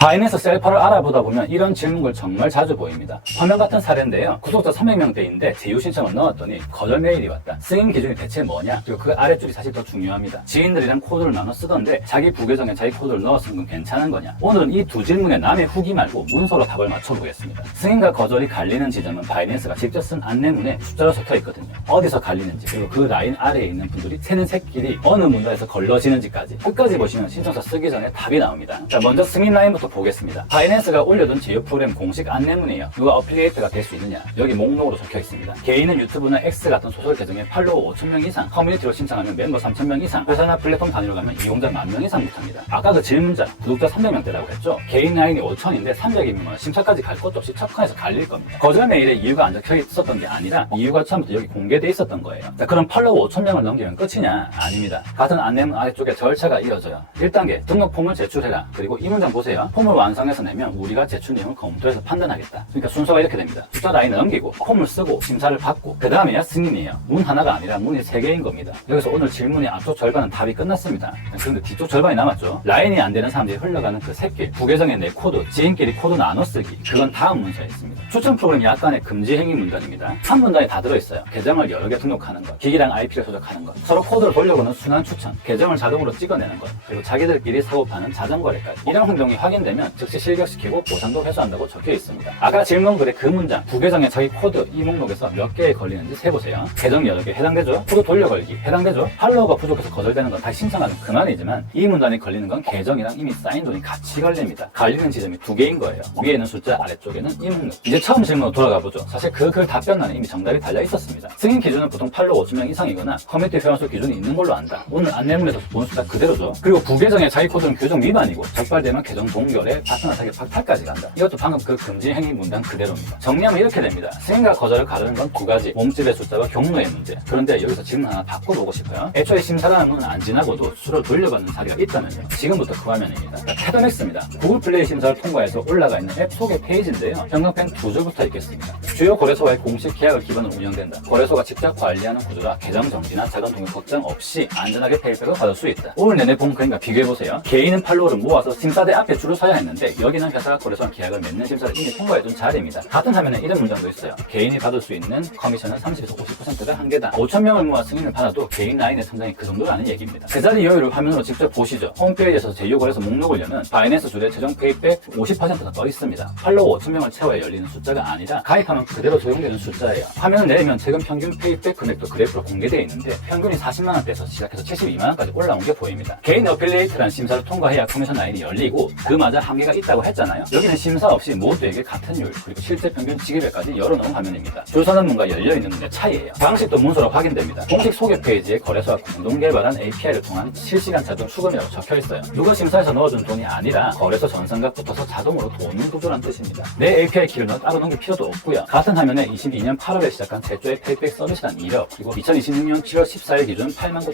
바이낸스 셀파를 알아보다 보면 이런 질문들 정말 자주 보입니다. 화면 같은 사례인데요. 구독자 300명대인데 제휴 신청을 넣었더니 거절 메일이 왔다. 승인 기준이 대체 뭐냐? 그리고 그 아래줄이 사실 더 중요합니다. 지인들이랑 코드를 나눠 쓰던데 자기 부계정에 자기 코드를 넣었으면 그건 괜찮은 거냐? 오늘은 이 두 질문에 남의 후기 말고 문서로 답을 맞춰보겠습니다. 승인과 거절이 갈리는 지점은 바이낸스가 직접 쓴 안내문에 숫자로 적혀 있거든요. 어디서 갈리는지, 그리고 그 라인 아래에 있는 분들이 세는 새끼리 어느 문서에서 걸러지는지까지 끝까지 보시면 신청서 쓰기 전에 답이 나옵니다. 자, 먼저 승인 라인부터 보겠습니다. 바이낸스가 올려둔 제휴 프로그램 공식 안내문이에요. 누가 어플리에이트가 될 수 있느냐? 여기 목록으로 적혀 있습니다. 개인은 유튜브나 X 같은 소셜 계정에 팔로워 5,000명 이상, 커뮤니티로 신청하면 멤버 3,000명 이상, 회사나 플랫폼 단위로 가면 이용자 10,000명 이상부터입니다. 아까 그 질문자, 구독자 300명대라고 했죠? 개인 라인이 5,000인데 300이면 심사까지 갈 것도 없이 척한에서 갈릴 겁니다. 거절 메일에 이유가 안 적혀 있었던 게 아니라 이유가 처음부터 여기 공개돼 있었던 거예요. 자, 그럼 팔로워 5,000명을 넘기면 끝이냐? 아닙니다. 같은 안내문 아래쪽에 절차가 이어져요. 1단계, 등록 폼을 제출해라. 그리고 이 문장 보세요. 폼을 완성해서 내면 우리가 제출 내용을 검토해서 판단하겠다. 그러니까 순서가 이렇게 됩니다. 숫자 라인을 넘기고 폼을 쓰고 심사를 받고 그 다음에야 승인이에요. 문 하나가 아니라 문이 3개인 겁니다. 여기서 오늘 질문의 앞쪽 절반은 답이 끝났습니다. 그런데 뒤쪽 절반이 남았죠. 라인이 안 되는 사람들이 흘러가는 그 새길, 부계정에 내 코드, 지인끼리 코드 나눠 쓰기, 그건 다음 문서에 있습니다. 추천 프로그램 약간의 금지 행위 문단입니다. 한 문단에 다 들어있어요. 계정을 여러 개 등록하는 것, 기기랑 IP를 조작하는 것, 서로 코드를 돌려보는 순환 추천, 계정을 자동으로 찍어내는 것, 그리고 자기들끼리 사고 파는 자전거래까지. 이런 행동이 확인되면 즉시 실격시키고 보상도 회수한다고 적혀 있습니다. 아까 질문글의 그 문장, 부계정에 자기 코드 이 목록에서 몇 개에 걸리는지 세보세요. 계정 여러 개 해당되죠? 코드 돌려걸기 해당되죠? 팔로워가 부족해서 거절되는 건 다시 신청하면 그만이지만 이 문단에 걸리는 건 계정이랑 이미 쌓인 돈이 같이 걸립니다. 갈리는 지점이 2개인 거예요. 위에는 숫자, 아래쪽에는 이 목록. 이제 처음 질문으로 돌아가 보죠. 사실 그 글 답변란에 이미 정답이 달려 있었습니다. 승인 기준은 보통 팔로워 5,000명 이상이거나 커뮤니티 회원수 기준이 있는 걸로 안다. 오늘 안내문에서 본 숫자 그대로죠. 그리고 부계정에 자기 코드는 규정 위반이고 적발되면 계정 동결에 파트너 사기 박탈까지 간다. 이것도 방금 그 금지 행위 문단 그대로입니다. 정리하면 이렇게 됩니다. 승인과 거절을 가르는 건 2가지. 몸집의 숫자와 경로의 문제. 그런데 여기서 질문 하나 바꿔보고 싶어요. 애초에 심사라는 건 안 지나고도 수로 돌려받는 사례가 있다면요. 지금부터 그 화면입니다. 테더맥스입니다. 구글 플레이 심사를 통과해서 올라가 있는 앱 소개 페이지인데요. 형광펜 2줄 붙어 있겠습니다. 주요 거래소와의 공식 계약을 기반으로 운영된다. 거래소가 직접 관리하는 구조라 계정 정지나 자금 동의 걱정 없이 안전하게 페이백을 받을 수 있다. 올 내내 본 그림과 비교해보세요. 개인은 팔로워를 모아서 심사대 앞에 줄을 서야 했는데 여기는 회사가 거래소랑 계약을 맺는 심사를 이미 통과해둔 자리입니다. 같은 화면에 이런 문장도 있어요. 개인이 받을 수 있는 커미션은 30에서 50%가 한계다. 5,000명을 모아 승인을 받아도 개인 라인의 성장이 그 정도라는 얘기입니다. 그 자리 여유를 화면으로 직접 보시죠. 홈페이지에서 제휴 거래소 목록을 열면 바이낸스 주대 최종 페이백 50%가 떠 있습니다. 팔로워 5,000명을 채워야 열리는 숫자가 아니라 가입하면 그대로 적용되는 숫자예요. 화면을 내리면 최근 평균 페이백 금액도 그래프로 공개되어 있는데 평균이 40만원대에서 시작해서 72만원까지 올라온 게 보입니다. 개인 어필리에이트라는 심사를 통과해야 커미션 라인이 열리고 그마저 한계가 있다고 했잖아요. 여기는 심사 없이 모두에게 같은 율 그리고 실제 평균 지급액까지 열어놓은 화면입니다. 줄 서는 문과 열려있는 문의 차이예요. 방식도 문서로 확인됩니다. 공식 소개 페이지에 거래소와 공동 개발한 API를 통한 실시간 자동 수금이라고 적혀있어요. 누가 심사해서 넣어준 돈이 아니라 거래소 전산과 붙어서 자동으로 돈을 조절한 뜻입니다. 내 API 키를 따로 넘길 필요도 없고요. 같은 화면에 22년 8월에 시작한 제조의 페이백 서비스란 이력 그리고 2026년 7월 14일 기준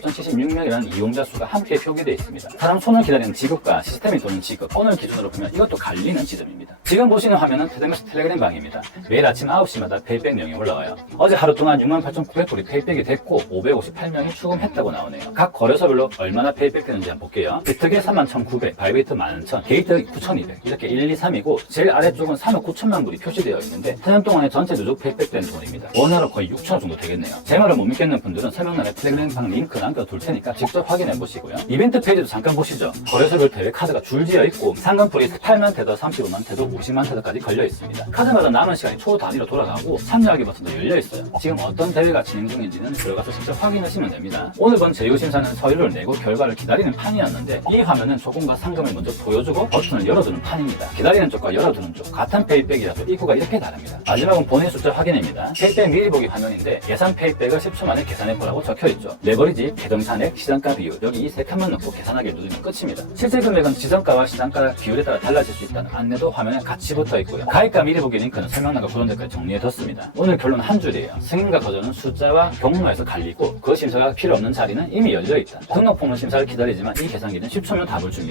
89,076명이라는 이용자 수가 함께 표기되어 있습니다. 사람 손을 기다리는 지급과 시스템이 도는 지급 오늘 기준으로 보면 이것도 갈리는 지점입니다. 지금 보시는 화면은 테드맥스 텔레그램 방입니다. 매일 아침 9시마다 페이백 명이 올라와요. 어제 하루 동안 68,900불이 페이백이 됐고 558명이 추금했다고 나오네요. 각 거래소별로 얼마나 페이백 되는지 한번 볼게요. 비트게 31,900, 바이비트 11,000, 게이트 9,200 이렇게 1, 2, 3이고 제일 아래쪽은 3억 9천만 불이 표시되어 있는데 4년 동안의 전체 누적 페이백 된 돈입니다. 원화로 거의 6천원 정도 되겠네요. 제 말을 못 믿겠는 분들은 설명란에 텔레그램 방 링크 남겨둘 테니까 직접 확인해 보시고요. 이벤트 페이지도 잠깐 보시죠. 거래소별 대회 카드가 줄지어 있고 상금풀이 8만 테더, 35만 테더, 50만 테더까지 걸려 있습니다. 카드마다 남은 시간이 초 단위로 돌아가고 참여하기 버튼도 열려 있어요. 지금 어떤 대회가 진행 중인지는 들어가서 직접 확인하시면 됩니다. 오늘 본 제휴심사는 서류를 내고 결과를 기다리는 판이었는데 이 화면은 조금과 상금을 먼저 보여주고 버튼을 열어두는 판입니다. 기다리는 쪽과 열어두는 쪽 같은 페이백이라도 입구가 이렇게 다릅니다. 마지막은 본인 숫자 확인입니다. 페이백 미리 보기 화면인데 예상 페이백을 10초 만에 계산해보라고 적혀있죠. 레버리지, 계정산액, 시장가 비율 여기 이 3칸만 넣고 계산하기를 누르면 끝입니다. 실제 금액은 지정가와 시장가 비율에 따라 달라질 수 있다는 안내도 화면에 같이 붙어 있고요. 가입가 미리 보기 링크는 설명란과 구독댓글에 정리해뒀습니다. 오늘 결론 한 줄이에요. 승인과 거절은 숫자와 경로에서 갈리고 그 심사가 필요 없는 자리는 이미 열려있다. 등록폼은 심사를 기다리지만 이 계산기는 10초면 답을 줍니다.